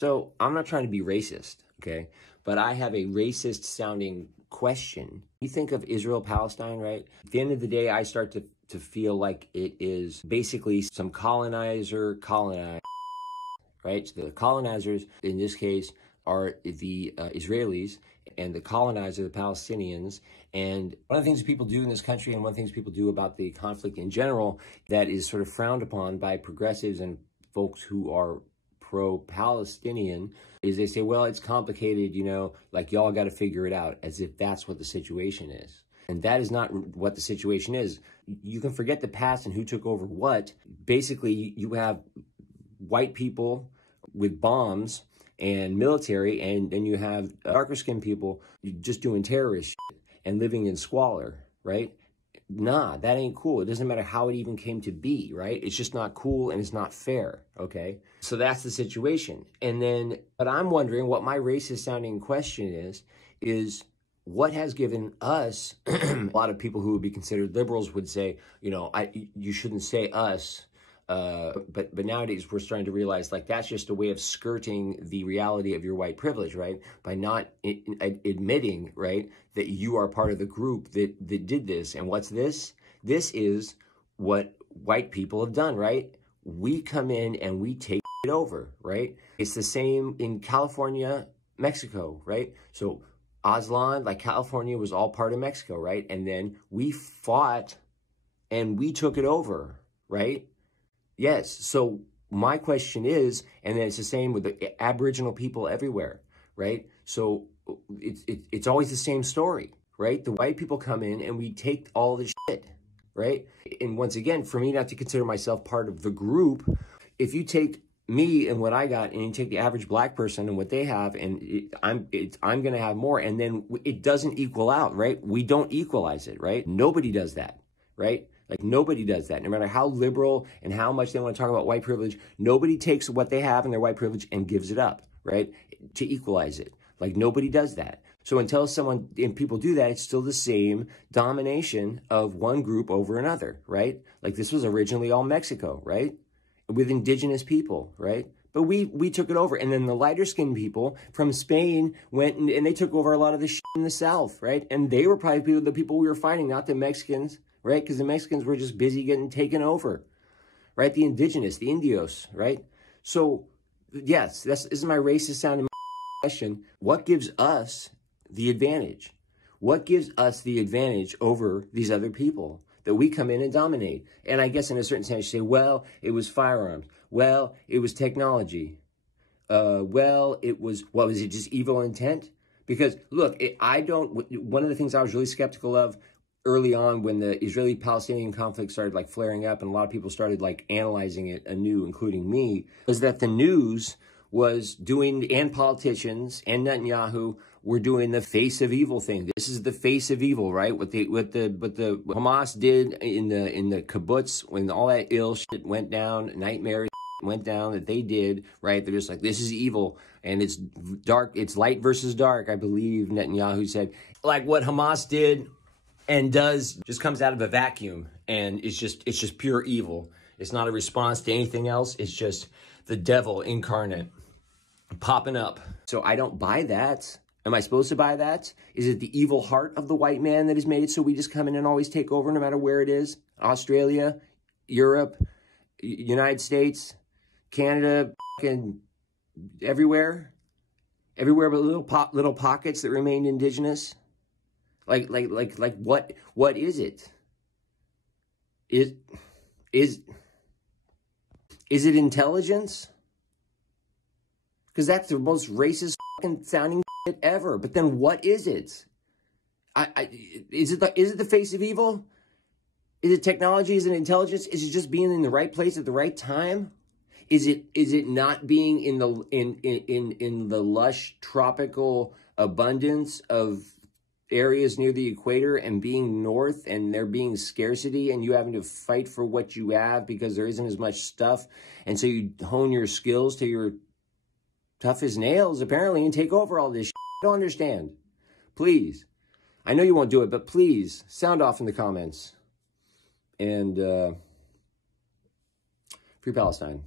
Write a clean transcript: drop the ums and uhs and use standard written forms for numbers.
So I'm not trying to be racist, okay? But I have a racist sounding question. You think of Israel, Palestine, right? At the end of the day, I start to feel like it is basically some colonizer colonized, right? So the colonizers, in this case, are the Israelis, and the colonizer, the Palestinians. And one of the things people do in this country, and one of the things people do about the conflict in general, that is sort of frowned upon by progressives and folks who are pro-Palestinian, is they say, well, it's complicated, you know, like y'all got to figure it out, as if that's what the situation is. And that is not what the situation is. You can forget the past and who took over what. Basically, you have white people with bombs and military, and then you have darker skinned people just doing terrorist shit and living in squalor, right? Nah, that ain't cool. It doesn't matter how it even came to be, right? It's just not cool and it's not fair, okay? So that's the situation. And then, but I'm wondering what my racist sounding question is what has given us, a lot of people who would be considered liberals would say, you know, you shouldn't say us. But nowadays we're starting to realize, like, that's just a way of skirting the reality of your white privilege, right? By not admitting, right, that you are part of the group that did this. And what's this? This is what white people have done, right? We come in and we take it over, right? It's the same in California, Mexico, right? So Aztlan, like California, was all part of Mexico, right? And then we fought and we took it over, right? Yes. So my question is, and then it's the same with the Aboriginal people everywhere, right? So it's always the same story, right? The white people come in and we take all the shit, right? And once again, for me not to consider myself part of the group, if you take me and what I got, and you take the average black person and what they have, and I'm going to have more, and then it doesn't equal out, right? We don't equalize it, right? Nobody does that, right? Like, nobody does that. No matter how liberal and how much they want to talk about white privilege, nobody takes what they have in their white privilege and gives it up, right? To equalize it. Like, nobody does that. So until someone and people do that, it's still the same domination of one group over another, right? Like, this was originally all Mexico, right? With indigenous people, right? But we took it over. And then the lighter skinned people from Spain went and they took over a lot of the shit in the South, right? And they were probably the people we were fighting, not the Mexicans, right? Because the Mexicans were just busy getting taken over, right? The indigenous, the indios, right? So, yes, this is my racist sounding question. What gives us the advantage? What gives us the advantage over these other people that we come in and dominate? And I guess in a certain sense, you say, well, it was firearms. Well, it was technology. Well, it was, what was it, just evil intent? Because, look, one of the things I was really skeptical of early on when the Israeli-Palestinian conflict started, like, flaring up and a lot of people started, like, analyzing it anew, including me, was that the news was doing, and politicians and Netanyahu were doing the face of evil thing. This is the face of evil, right? What the Hamas did in the kibbutz when all that ill shit went down, nightmare went down that they did, right? They're just like, this is evil and it's dark, it's light versus dark. I believe Netanyahu said, like, what Hamas did and does just comes out of a vacuum, and it's just pure evil. It's not a response to anything else. It's just the devil incarnate popping up. So I don't buy that. Am I supposed to buy that? Is it the evil heart of the white man that has made it so we just come in and always take over no matter where it is? Australia, Europe, United States, Canada, and everywhere but little pockets that remained indigenous. Like what is it? Is it intelligence? Because that's the most racist fucking sounding shit ever. But then what is it? Is it the face of evil? Is it technology? Is it intelligence? Is it just being in the right place at the right time? Is it not being in the lush tropical abundance of areas near the equator and being north and there being scarcity and you having to fight for what you have because there isn't as much stuff, and so you hone your skills till you're tough as nails apparently and take over all this shit? I don't understand. Please, I know you won't do it, but please sound off in the comments. And free Palestine.